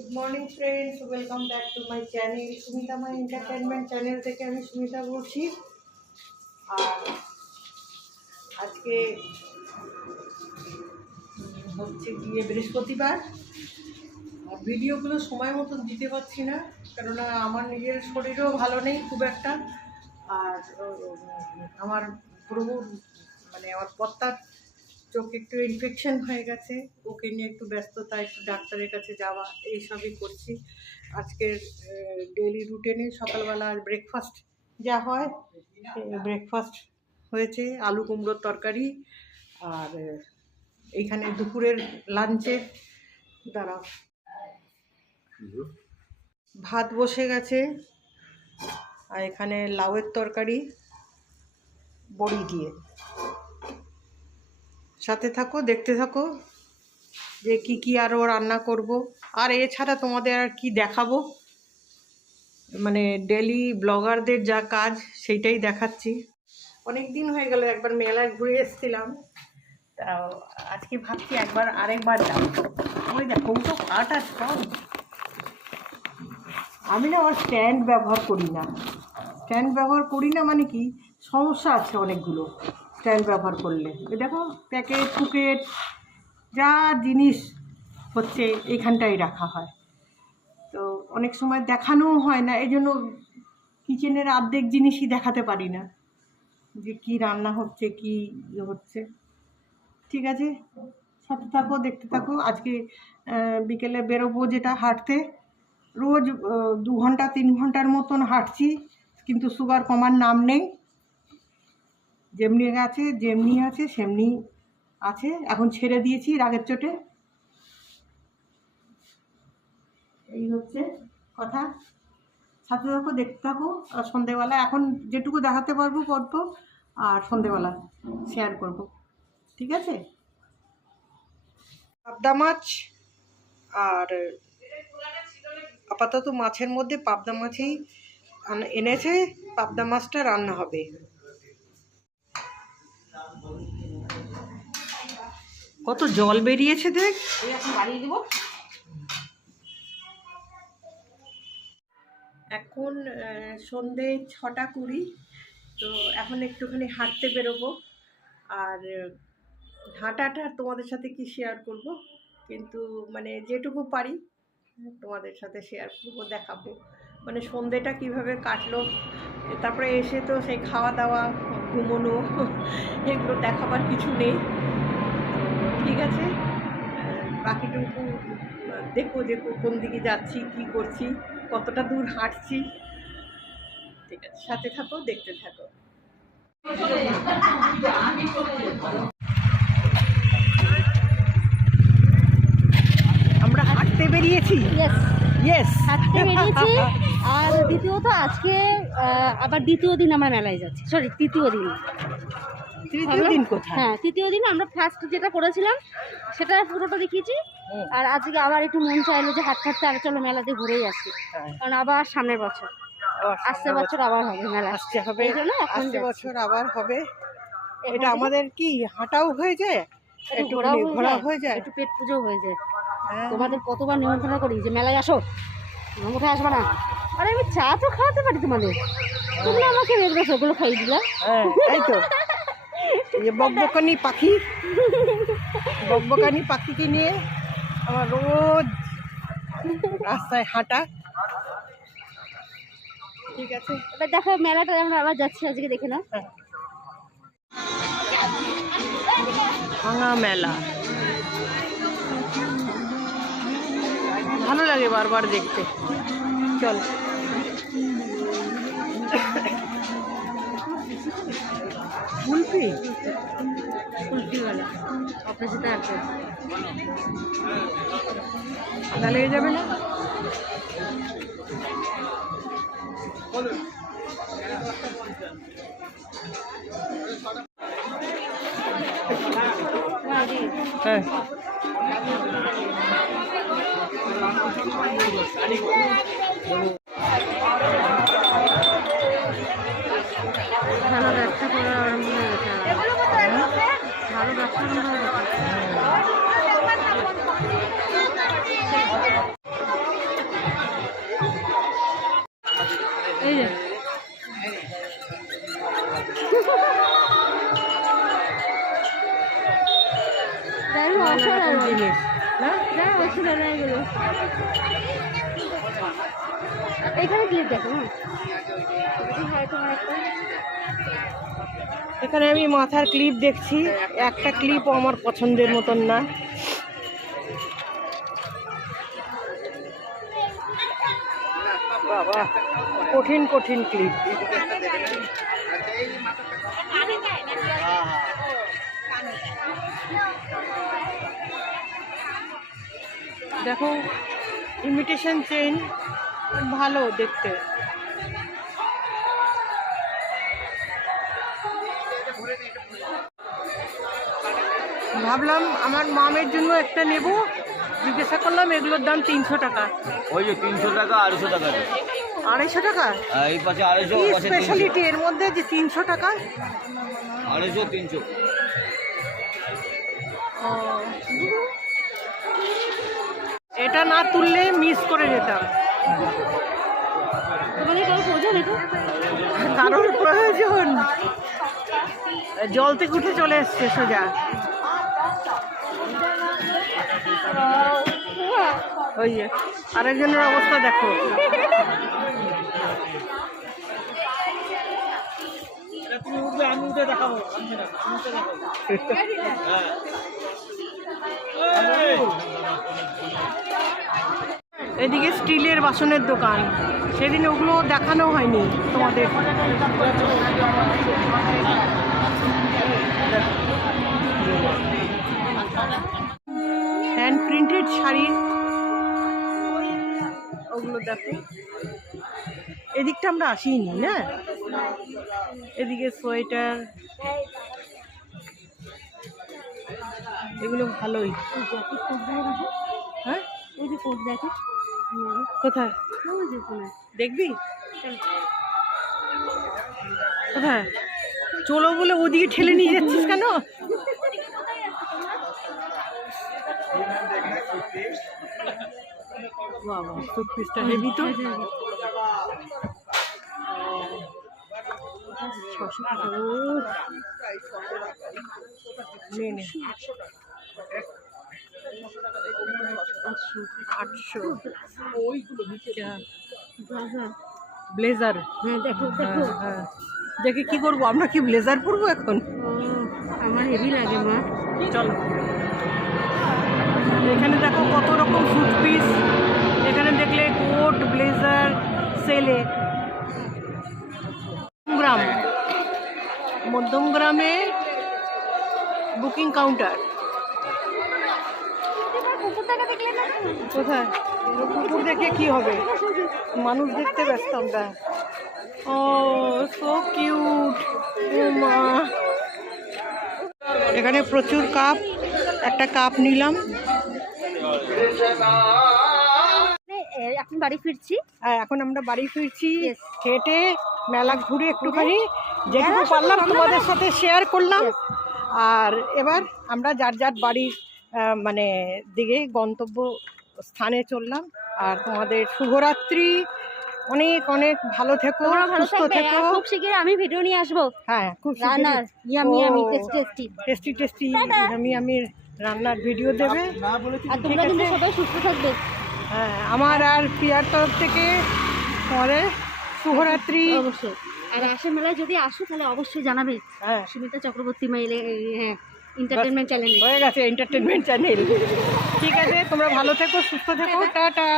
Good morning friends welcome back to my channel Sumita my entertainment channel থেকে আমি সুমিতা বলছি। আর আজকে হচ্ছে গিয়ে বৃহস্পতিবার। ভিডিওগুলো সময় মতন দিতে পারছি না, কেননা আমার নিজের শরীরও ভালো নেই খুব একটা। আর আমার প্রভুর মানে আমার পত্তার চোখ একটু ইনফেকশন হয়ে গেছে, ওকে নিয়ে একটু ব্যস্ততা, একটু ডাক্তারের কাছে যাওয়া, এইসবই করছি। আজকের ডেলি রুটিনে সকালবেলা আর ব্রেকফাস্ট যা হয় ব্রেকফাস্ট হয়েছে, আলু কুমড়োর তরকারি আর এইখানে দুপুরের লাঞ্চে দাঁড়াও। ভাত বসে গেছে, আর এখানে লাউয়ের তরকারি, বড়ি দিয়ে। সাথে থাকো, দেখতে থাকো যে কি কি আরও রান্না করব। আর এছাড়া তোমাদের আর কি দেখাবো? মানে ডেলি ব্লগারদের যা কাজ, সেইটাই দেখাচ্ছি। অনেক দিন হয়ে গেল, একবার মেলায় ঘুরে এসেছিলাম। তা আজকে ভাবছি একবার আরেকবার যাব। ওই দেখো তো কাঠ আছে আমি না আমার স্ট্যান্ড ব্যবহার করি না। স্ট্যান্ড ব্যবহার করি না মানে কি? সমস্যা আছে অনেকগুলো। স্ট্যান্ড ব্যবহার করলে। দেখো, প্যাকেট ফুকেট যা জিনিস হচ্ছে এইখানটাই রাখা হয়। তো অনেক সময় দেখানোও হয় না এই জন্য কিচেনের অর্ধেক জিনিসই দেখাতে পারি না, যে কি রান্না হচ্ছে, কি ইয়ে হচ্ছে। ঠিক আছে? সাথে থাকো, দেখতে থাকো। আজকে বিকেলে বেরোবো যেটা হাঁটতে। রোজ দু ঘণ্টা, তিন ঘণ্টার মতন হাঁটছি, কিন্তু সুগার কমার নাম নেই। যেমনি আছে যেমনি আছে, সেমনি আছে। এখন ছেড়ে দিয়েছি রাগের চোটে। এই হচ্ছে কথা। সাথে থাকো, দেখতে থাকো। আর সন্ধেবেলা, এখন যেটুকু দেখাতে পারব করব আর সন্ধেবেলা শেয়ার করব। ঠিক আছে? পাবদা মাছ, আর আপাতত মাছের মধ্যে পাবদা মাছই এনেছে। পাবদা মাছটা রান্না হবে। কত জল বেরিয়েছে দেখ। এখন দিব। এখন সন্ধে ছটা কুড়ি, তো এখন একটুখানি হাঁটতে বেরোবো। আর হাঁটাটা তোমাদের সাথে কি শেয়ার করব? কিন্তু মানে যেটুকু পারি, তোমাদের সাথে শেয়ার করব, দেখাবো। মানে সন্ধেটা কীভাবে কাটলো, তারপরে এসে তো সেই খাওয়া দাওয়া, ঘুমোনো, এগুলো দেখাবার কিছু নেই। ঠিক আছে। বাকিটুকু দেখো যে কোন দিকে যাচ্ছি কি করছি কতটা দূর হাঁটছি। ঠিক আছে সাথে থাকো দেখতে থাকো। আমরা হাঁটতে বেরিয়েছি? ইয়েস হাঁটতে বেরিয়েছি। আর দ্বিতীয়ত আজকে আবার দ্বিতীয় দিন আমরা মেলায় যাচ্ছি। সরি তৃতীয় দিন। তৃতীয় দিন কোথায়? হ্যাঁ তৃতীয় দিন আমরা ফার্স্ট যেটা করেছিলাম সেটা পুরোটা দেখিয়েছি। আর আজকে আবার একটু মন চাইলো যে হাঁটতে হাঁটতে আর চলো মেলাতে ঘুরেই আসছি হ্যাঁ, কারণ আবার সামনের বছর। আসছে বছর। আবার হবে মেলা। আসতে হবে। আসতে বছর আবার হবে। এটা আমাদের কি হাঁটাও হয়ে যায়? একটু একটু ঘোরা হয়ে যায়? একটু পেট পুজো হয়ে যায়। হ্যাঁ। তোমাদের কতবার নিমন্ত্রণ করি? যে মেলায় আসো। কোথায় আসবে না? আরে আমি চা তো খাওয়াতে পারি তোমাদের। তুমি আমাকে এগুলো সেগুলো খাইয়ে দিলা। হ্যাঁ এই তো। এই যে বকবকানি পাখি। বকবকানি পাখিকে নিয়ে আমার রোজ রাস্তায় হাঁটা। ঠিক আছে? এবার দেখো মেলাটা আমরা আবার যাচ্ছি আজকে দেখে নাও। হ্যাঁ। ভাঙা মেলা। ভালো লাগে বারবার দেখতে। চল। কুলফি কুলফিওয়ালা অপোজিটে আছে ঠান্ডা লেগে যাবে না? হ্যাঁ। ভালো ব্যবসা করা আরম্ভ হয়ে গেছে ভালো ব্যবসা আরম্ভ হয়ে গেছে এই যে। না জিনিস। না অসাধারণ এগুলো। হয়। তোমার একটা। এখানে আমি মাথার ক্লিপ দেখছি, একটা ক্লিপও আমার পছন্দের মতন না। বাবা, কঠিন কঠিন ক্লিপ দেখো ইমিটেশন চেইন ভালো দেখতে। ভাবলাম আমার মামের জন্য একটা নেব। জিজ্ঞাসা করলাম এগুলোর দাম তিনশো টাকা। ওই যে তিনশো টাকা আড়াইশো টাকা আড়াইশো টাকা? এই পাশে আড়াইশো স্পেশালিটি এর মধ্যে যে তিনশো টাকা? আড়াইশো তিনশো। এটা না তুললে মিস করে যেতাম। প্রয়োজন কারোর প্রয়োজন। জল থেকে উঠে চলে এসছে সোজা। ওই যে আরেকজনের অবস্থা দেখো। এদিকে স্টিলের বাসনের দোকান। সেদিন ওগুলো দেখানো হয়নি তোমাদের। Hand printed sari. ওগুলো দেখো। এদিকটা আমরা আসিনি, না? এদিকে সোয়েটার। এগুলো ভালোই। হ্যাঁ? ওই যে কোট দেখো। কোথায়? দেখবি? কোথায়? চলো বলে ওদিকে ঠেলে নিয়ে যাচ্ছিস কেন? বাবা টুথপিসটা হেভি আটশো। ব্লেজার। হ্যাঁ দেখো দেখো। হ্যাঁ। দেখে কি করব আমরা কি ব্লেজার পরবো এখন? ও, আমার হেভি লাগে মা। চলো। এখানে দেখো কত রকম স্যুট পিস এখানে দেখলে কোট ব্লেজার সেলে গ্রাম মধ্যমগ্রামে বুকিং কাউন্টার কোথায়? কুকুর দেখে কি হবে? মানুষ দেখতে ব্যস্ত আমরা। ও সো কিউট মা। এখানে প্রচুর কাপ। একটা কাপ নিলাম। এখন বাড়ি ফিরছি। আর এখন আমরা বাড়ি ফিরছি. হেঁটে মেলা ঘুরে একটুখানি। যেটুকু মেলা পারলাম তোমাদের সাথে শেয়ার করলাম। আর এবার আমরা যার যার বাড়ির মানে দিকে গন্তব্য স্থানে চললাম। আর তোমাদের শুভরাত্রি। অনেক অনেক ভালো থেকো ভালো সুস্থ থেকো। খুব শিগগিরই আমি ভিডিও নিয়ে আসব। হ্যাঁ খুব রান্নার yummy yummy tasty tasty. Tasty tasty আমি আমি রান্নার ভিডিও দেবে। আর তোমরা কিন্তু সবাই সুস্থ থাকবে। হ্যাঁ আমার আর প্রিয়ার তরফ থেকে পরে শুভরাত্রি। অবশ্যই। আর আসার মেলায় যদি আসো তাহলে অবশ্যই জানাবে। হ্যাঁ। সুমিতা চক্রবর্তী মাইলে হ্যাঁ। এন্টারটেনমেন্ট চ্যানেল হয়ে গেছে এন্টারটেনমেন্ট চ্যানেল ঠিক আছে তোমরা ভালো থেকো সুস্থ থেকো। টাটা।